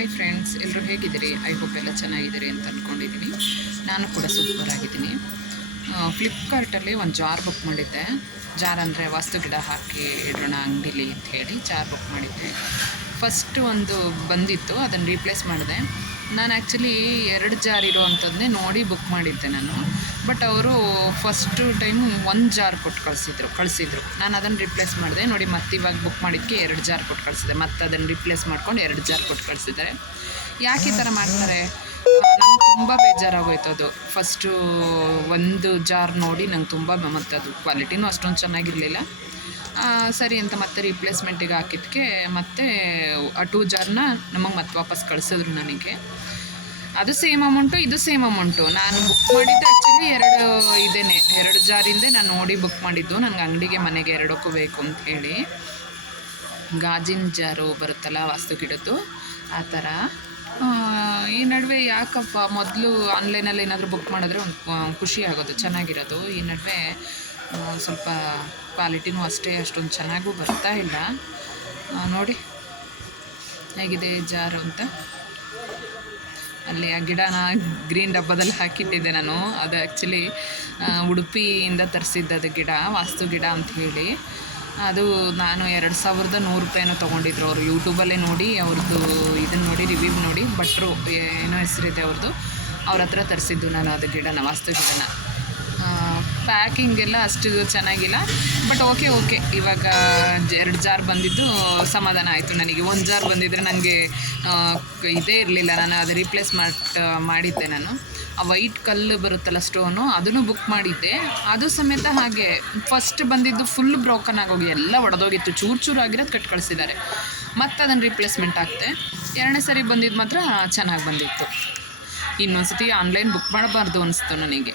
Hi friends, ಎಲ್ಲರೂ ಹೇಗಿದ್ದೀರಿ? I hope ಎಲ್ಲ ಚೆನ್ನಾಗಿದ್ದೀರಿ ಅಂತ ಅಂದ್ಕೊಂಡಿದ್ದೀನಿ. ನಾನು ಕೂಡ ಸೂಪರ್ ಆಗಿದ್ದೀನಿ. ಫ್ಲಿಪ್ಕಾರ್ಟಲ್ಲಿ ಒಂದು ಜಾರ್ ಬುಕ್ ಮಾಡಿದ್ದೆ. ಜಾರ್ ಅಂದರೆ ವಾಸ್ತು ಗಿಡ ಹಾಕಿ ಇಡೋಣ ಅಂಗಡೀಲಿ ಅಂತ ಹೇಳಿ ಜಾರ್ ಬುಕ್ ಮಾಡಿದ್ದೆ. ಫಸ್ಟು ಒಂದು ಬಂದಿತ್ತು, ಅದನ್ನು ರೀಪ್ಲೇಸ್ ಮಾಡಿದೆ. ನಾನು ಆ್ಯಕ್ಚುಲಿ 2 ಜಾರ್ ಇರೋವಂಥದ್ದನ್ನೇ ನೋಡಿ ಬುಕ್ ಮಾಡಿದ್ದೆ ನಾನು. ಬಟ್ ಅವರು ಫಸ್ಟು ಟೈಮು 1 ಜಾರ್ ಕೊಟ್ಟು ಕಳಿಸಿದ್ರು. ನಾನು ಅದನ್ನು ರಿಪ್ಲೇಸ್ ಮಾಡಿದೆ. ನೋಡಿ, ಮತ್ತೆ ಇವಾಗ ಬುಕ್ ಮಾಡಿದ್ದಕ್ಕೆ 2 ಜಾರ್ ಕೊಟ್ಟು ಕಳಿಸಿದೆ. ಮತ್ತೆ ಅದನ್ನು ರಿಪ್ಲೇಸ್ ಮಾಡ್ಕೊಂಡು 2 ಜಾರ್ ಕೊಟ್ಟು ಕಳಿಸಿದ್ದಾರೆ. ಯಾಕೆ ಈ ಥರ ಮಾಡ್ತಾರೆ? ನಂಗೆ ತುಂಬ ಬೇಜಾರಾಗೋಯ್ತು ಅದು. ಫಸ್ಟು 1 ಜಾರ್ ನೋಡಿ ನಂಗೆ ತುಂಬ, ಮತ್ತು ಅದು ಕ್ವಾಲಿಟಿನೂ ಅಷ್ಟೊಂದು ಚೆನ್ನಾಗಿರಲಿಲ್ಲ. ಸರಿ ಅಂತ ಮತ್ತೆ ರೀಪ್ಲೇಸ್ಮೆಂಟಿಗೆ ಹಾಕಿದ್ದಕ್ಕೆ ಮತ್ತೆ ಆ 2 ಜಾರ್ನ ನಮಗೆ ಮತ್ತೆ ವಾಪಸ್ ಕಳಿಸಿದ್ರು ನನಗೆ. ಅದು ಸೇಮ್ ಅಮೌಂಟು, ಇದು ಸೇಮ್ ಅಮೌಂಟು. ನಾನು ಬುಕ್ ಮಾಡಿದ್ದು ಆ್ಯಕ್ಚುಲಿ 2 ಜಾರಿಂದೆ ನಾನು ನೋಡಿ ಬುಕ್ ಮಾಡಿದ್ದು. ನನಗೆ ಅಂಗಡಿಗೆ ಮನೆಗೆ 2ಕ್ಕೂ ಬೇಕು ಅಂತ ಹೇಳಿ. ಗಾಜಿನ ಜಾರು ಬರುತ್ತಲ್ಲ ವಾಸ್ತು ಗಿಡದ್ದು, ಆ ಥರ. ಈ ನಡುವೆ ಯಾಕಪ್ಪ, ಮೊದಲು ಆನ್ಲೈನಲ್ಲಿ ಏನಾದರೂ ಬುಕ್ ಮಾಡಿದ್ರೆ ಒಂದು ಖುಷಿ ಆಗೋದು, ಚೆನ್ನಾಗಿರೋದು. ಈ ನಡುವೆ ಸ್ವಲ್ಪ ಕ್ವಾಲಿಟಿನೂ ಅಷ್ಟೊಂದು ಚೆನ್ನಾಗೂ ಬರ್ತಾ ಇಲ್ಲ. ನೋಡಿ ಹೇಗಿದೆ ಜಾರು ಅಂತ. ಅಲ್ಲಿ ಆ ಗಿಡನ ಗ್ರೀನ್ ಡಬ್ಬದಲ್ಲಿ ಹಾಕಿಟ್ಟಿದ್ದೆ ನಾನು. ಅದು ಆ್ಯಕ್ಚುಲಿ ಉಡುಪಿಯಿಂದ ತರಿಸಿದ್ದದು ಗಿಡ, ವಾಸ್ತು ಗಿಡ ಅಂತ ಹೇಳಿ. ಅದು ನಾನು 2100 ರೂಪಾಯಿನೂ ತೊಗೊಂಡಿದ್ರು ಅವರು. ಯೂಟ್ಯೂಬಲ್ಲೇ ನೋಡಿ ಅವ್ರದ್ದು ಇದನ್ನು ನೋಡಿ, ರಿವ್ಯೂ ನೋಡಿ, ಭಟ್ರು ಏನೋ ಹೆಸರಿದೆ ಅವ್ರದ್ದು, ಅವ್ರ ಹತ್ರ ತರಿಸಿದ್ದು ನಾನು ಅದು ಗಿಡನ, ವಾಸ್ತು ಗಿಡನ. ಪ್ಯಾಕಿಂಗೆಲ್ಲ ಅಷ್ಟು ಚೆನ್ನಾಗಿಲ್ಲ, ಬಟ್ ಓಕೆ. ಇವಾಗ 2 ಜಾರ್ ಬಂದಿದ್ದು ಸಮಾಧಾನ ಆಯಿತು ನನಗೆ. 1 ಜಾರ್ ಬಂದಿದ್ದರೆ ನನಗೆ ಇದೇ ಇರಲಿಲ್ಲ. ನಾನು ಅದು ರೀಪ್ಲೇಸ್ ಮಾಡಿದ್ದೆ ನಾನು. ಆ ವೈಟ್ ಕಲ್ಲು ಬರುತ್ತಲ್ಲ, ಸ್ಟೋನು, ಅದನ್ನು ಬುಕ್ ಮಾಡಿದ್ದೆ. ಅದು ಸಮೇತ ಹಾಗೆ ಫಸ್ಟ್ ಬಂದಿದ್ದು ಫುಲ್ ಬ್ರೋಕನ್ ಆಗೋಗಿ ಎಲ್ಲ ಒಡೆದೋಗಿತ್ತು. ಚೂರು ಆಗಿರೋದು ಕಟ್ ಕಳಿಸಿದ್ದಾರೆ. ಮತ್ತು ಅದನ್ನು ರೀಪ್ಲೇಸ್ಮೆಂಟ್ ಆಗ್ತೆ. 2ನೇ ಸರಿ ಬಂದಿದ್ದು ಮಾತ್ರ ಚೆನ್ನಾಗಿ ಬಂದಿತ್ತು. ಇನ್ನೊಂದು ಸತಿ ಆನ್ಲೈನ್ ಬುಕ್ ಮಾಡಬಾರ್ದು ಅನಿಸ್ತು ನನಗೆ.